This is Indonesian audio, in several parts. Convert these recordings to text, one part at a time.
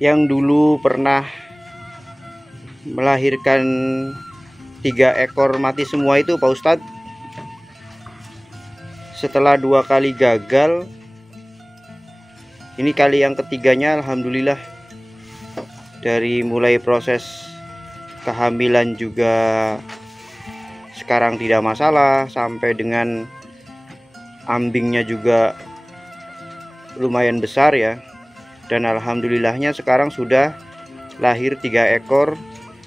yang dulu pernah melahirkan 3 ekor mati semua itu Pak Ustadz, setelah 2 kali gagal, ini kali yang ketiganya alhamdulillah, dari mulai proses kehamilan juga sekarang tidak masalah, sampai dengan ambingnya juga lumayan besar ya. Dan alhamdulillahnya sekarang sudah lahir 3 ekor.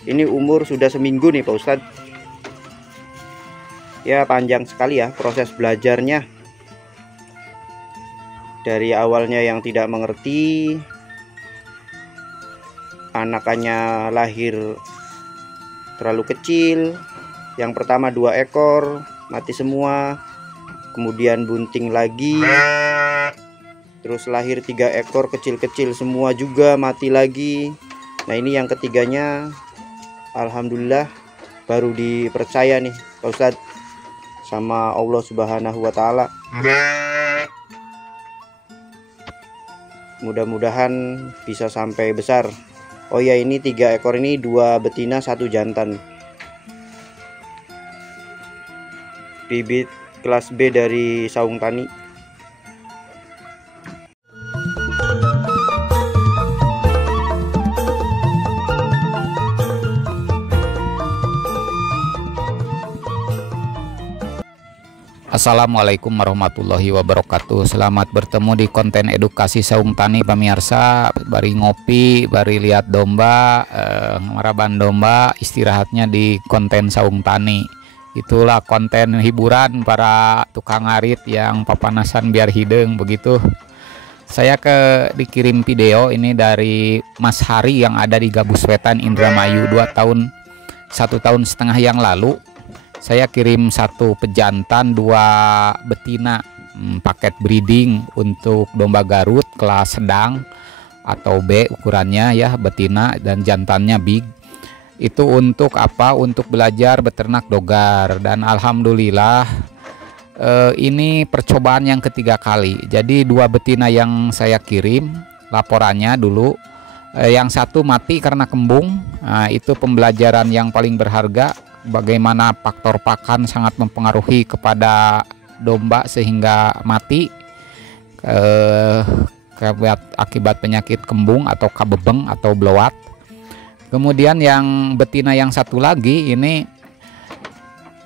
Ini umur sudah seminggu nih Pak Ustadz. Ya panjang sekali ya proses belajarnya. Dari awalnya yang tidak mengerti, anakannya lahir terlalu kecil. Yang pertama 2 ekor mati semua, kemudian bunting lagi, terus lahir 3 ekor kecil-kecil semua juga mati lagi. Nah ini yang ketiganya alhamdulillah baru dipercaya nih Pak Ustadz sama Allah Subhanahu wa Ta'ala. Mudah-mudahan bisa sampai besar. Oh ya, ini 3 ekor ini 2 betina 1 jantan, bibit kelas B dari Saung Tani. Assalamualaikum warahmatullahi wabarakatuh. Selamat bertemu di konten edukasi Saung Tani pemirsa. Bari ngopi, bari lihat domba, ngaraban domba, istirahatnya di konten Saung Tani. Itulah konten hiburan para tukang ngarit yang papanasan biar hideng begitu. Saya dikirim video ini dari Mas Hari yang ada di Gabus Wetan Indramayu 1,5 tahun yang lalu. Saya kirim 1 pejantan 2 betina, paket breeding untuk domba Garut kelas sedang atau B ukurannya ya, betina, dan jantannya big. Itu untuk apa? Untuk belajar beternak dogar. Dan alhamdulillah ini percobaan yang ketiga kali. Jadi 2 betina yang saya kirim laporannya dulu, yang 1 mati karena kembung. Nah, itu pembelajaran yang paling berharga, bagaimana faktor pakan sangat mempengaruhi kepada domba sehingga mati akibat penyakit kembung atau kabebeng atau blowat. Kemudian yang betina yang 1 lagi ini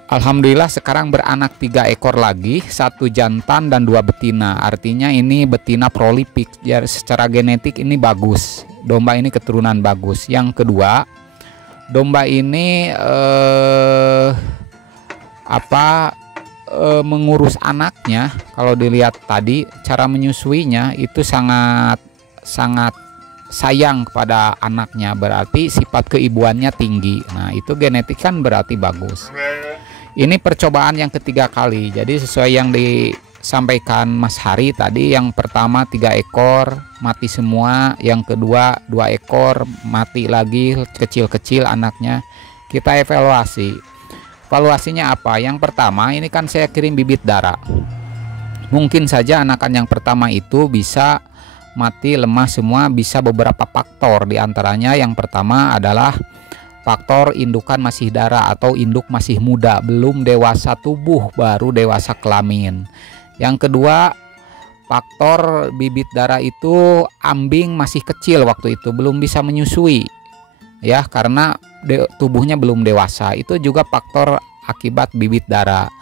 alhamdulillah sekarang beranak 3 ekor lagi, 1 jantan dan 2 betina. Artinya ini betina prolipik, jadi secara genetik ini bagus, domba ini keturunan bagus. Yang kedua, domba ini mengurus anaknya. Kalau dilihat tadi cara menyusuinya itu sangat sayang kepada anaknya, berarti sifat keibuannya tinggi. Nah itu genetik kan berarti bagus. Ini percobaan yang ketiga kali. Jadi sesuai yang disampaikan Mas Hari tadi, yang pertama 3 ekor mati semua, yang kedua 2 ekor mati lagi kecil-kecil anaknya. Kita evaluasinya apa? Yang pertama ini kan saya kirim bibit darah. Mungkin saja anakan yang pertama itu bisa mati lemah semua, bisa beberapa faktor. Diantaranya yang pertama adalah faktor indukan masih darah atau induk masih muda, belum dewasa tubuh, baru dewasa kelamin. Yang kedua, faktor bibit darah itu ambing masih kecil waktu itu, belum bisa menyusui ya, karena tubuhnya belum dewasa. Itu juga faktor akibat bibit darah.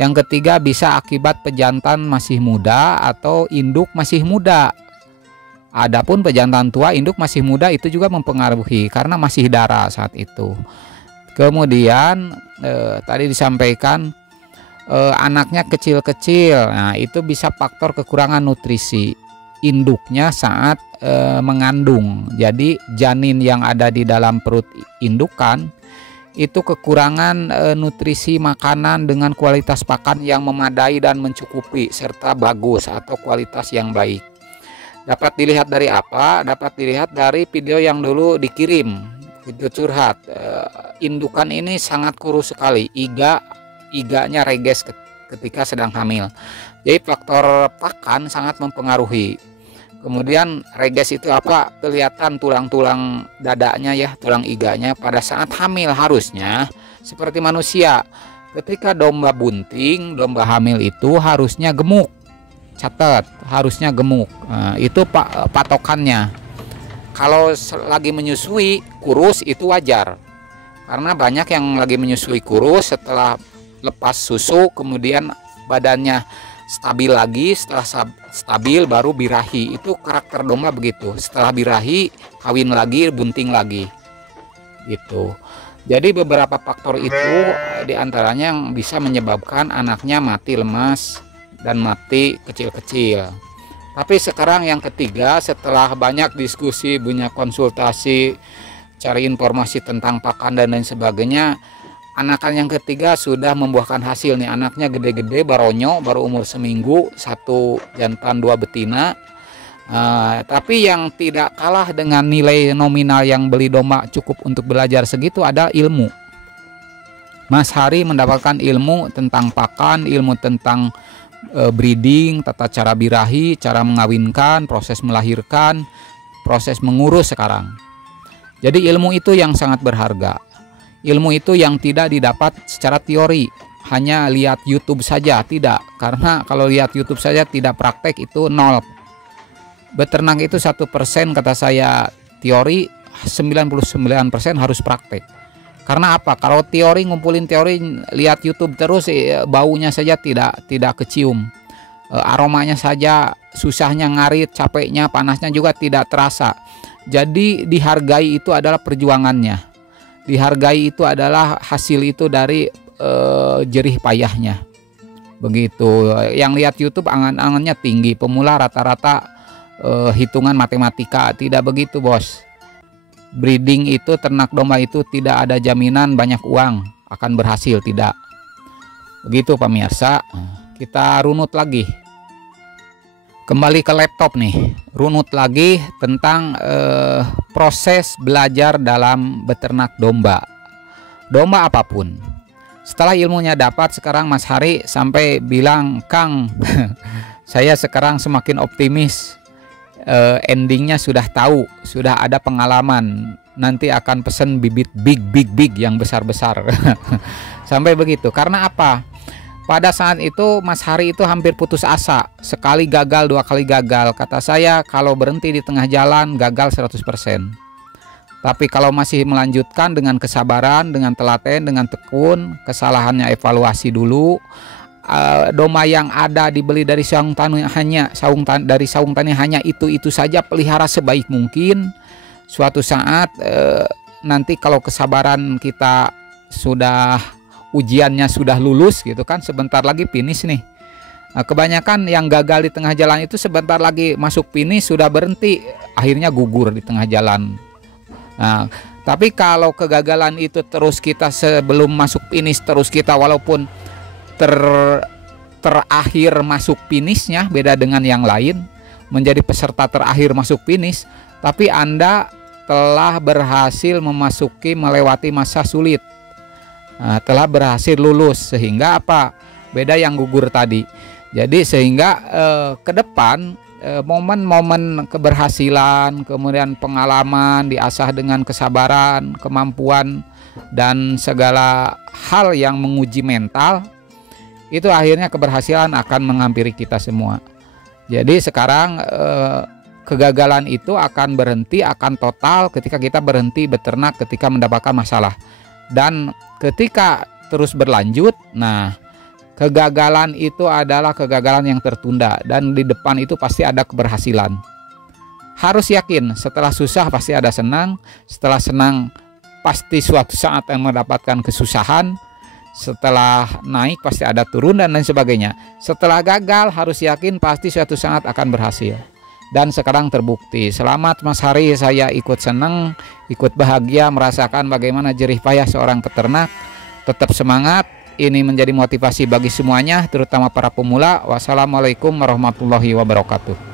Yang ketiga bisa akibat pejantan masih muda atau induk masih muda. Adapun pejantan tua induk masih muda itu juga mempengaruhi karena masih darah saat itu. Kemudian tadi disampaikan anaknya kecil-kecil. Nah itu bisa faktor kekurangan nutrisi induknya saat mengandung. Jadi janin yang ada di dalam perut indukan itu kekurangan nutrisi makanan dengan kualitas pakan yang memadai dan mencukupi serta bagus atau kualitas yang baik. Dapat dilihat dari apa? Dapat dilihat dari video yang dulu dikirim, video curhat. Indukan ini sangat kurus sekali, iganya reges ketika sedang hamil. Jadi faktor pakan sangat mempengaruhi. Kemudian reges itu apa? Kelihatan tulang-tulang dadanya ya, tulang iganya pada saat hamil. Harusnya seperti manusia. Ketika domba bunting, domba hamil itu harusnya gemuk. Catat, harusnya gemuk. Nah, itu patokannya. Kalau lagi menyusui kurus itu wajar. Karena banyak yang lagi menyusui kurus setelah lepas susu kemudian badannya stabil lagi, setelah stabil baru birahi. Itu karakter domba begitu. Setelah birahi kawin lagi, bunting lagi. Gitu. Jadi beberapa faktor itu diantaranya yang bisa menyebabkan anaknya mati lemas dan mati kecil-kecil. Tapi sekarang yang ketiga, setelah banyak diskusi, banyak konsultasi, cari informasi tentang pakan dan lain sebagainya, anakan yang ketiga sudah membuahkan hasil nih. Anaknya gede-gede, baronyo, baru umur seminggu, 1 jantan 2 betina. Tapi yang tidak kalah dengan nilai nominal yang beli domba cukup untuk belajar segitu ada ilmu. Mas Hari mendapatkan ilmu tentang pakan, ilmu tentang breeding, tata cara birahi, cara mengawinkan, proses melahirkan, proses mengurus sekarang. Jadi ilmu itu yang sangat berharga. Ilmu itu yang tidak didapat secara teori, hanya lihat YouTube saja, tidak. Karena kalau lihat YouTube saja tidak praktek itu nol. Beternak itu 1% kata saya teori, 99% harus praktek. Karena apa? Kalau teori, ngumpulin teori, lihat YouTube terus, baunya saja tidak kecium, aromanya saja, susahnya ngarit, capeknya, panasnya juga tidak terasa. Jadi dihargai itu adalah perjuangannya, dihargai itu adalah hasil itu dari jerih payahnya. Begitu. Yang lihat YouTube angan-angannya tinggi, pemula rata-rata hitungan matematika, tidak begitu bos. Breeding itu, ternak domba itu tidak ada jaminan banyak uang akan berhasil, tidak. Begitu pemirsa. Kita runut lagi. Kembali ke laptop nih. Runut lagi tentang proses belajar dalam beternak domba. Domba apapun. Setelah ilmunya dapat, sekarang Mas Hari sampai bilang, Kang, saya sekarang semakin optimis. Endingnya sudah tahu, sudah ada pengalaman, nanti akan pesen bibit big yang besar-besar. Sampai begitu. Karena apa? Pada saat itu Mas Hari itu hampir putus asa, sekali gagal, 2 kali gagal. Kata saya kalau berhenti di tengah jalan gagal 100%. Tapi kalau masih melanjutkan dengan kesabaran, dengan telaten, dengan tekun, kesalahannya evaluasi dulu. Domba yang ada dibeli dari saung tani hanya itu saja, pelihara sebaik mungkin. Suatu saat nanti kalau kesabaran kita sudah, ujiannya sudah lulus gitu kan, sebentar lagi finish nih. Kebanyakan yang gagal di tengah jalan itu sebentar lagi masuk finish sudah berhenti, akhirnya gugur di tengah jalan. Nah, tapi kalau kegagalan itu terus kita sebelum masuk finish, terus kita walaupun terakhir masuk finishnya, beda dengan yang lain, menjadi peserta terakhir masuk finish, tapi Anda telah berhasil melewati masa sulit, telah berhasil lulus, sehingga apa? Beda yang gugur tadi. Jadi sehingga ke depan momen-momen keberhasilan, kemudian pengalaman diasah dengan kesabaran, kemampuan, dan segala hal yang menguji mental, itu akhirnya keberhasilan akan menghampiri kita semua. Jadi sekarang kegagalan itu akan berhenti, akan total ketika kita berhenti beternak, ketika mendapatkan masalah. Dan ketika terus berlanjut, nah kegagalan itu adalah kegagalan yang tertunda, dan di depan itu pasti ada keberhasilan. Harus yakin, setelah susah pasti ada senang, setelah senang pasti suatu saat yang mendapatkan kesusahan, setelah naik pasti ada turun dan lain sebagainya. Setelah gagal harus yakin pasti suatu saat akan berhasil. Dan sekarang terbukti. Selamat Mas Hari, saya ikut senang, ikut bahagia merasakan bagaimana jerih payah seorang peternak. Tetap semangat, ini menjadi motivasi bagi semuanya, terutama para pemula. Wassalamualaikum warahmatullahi wabarakatuh.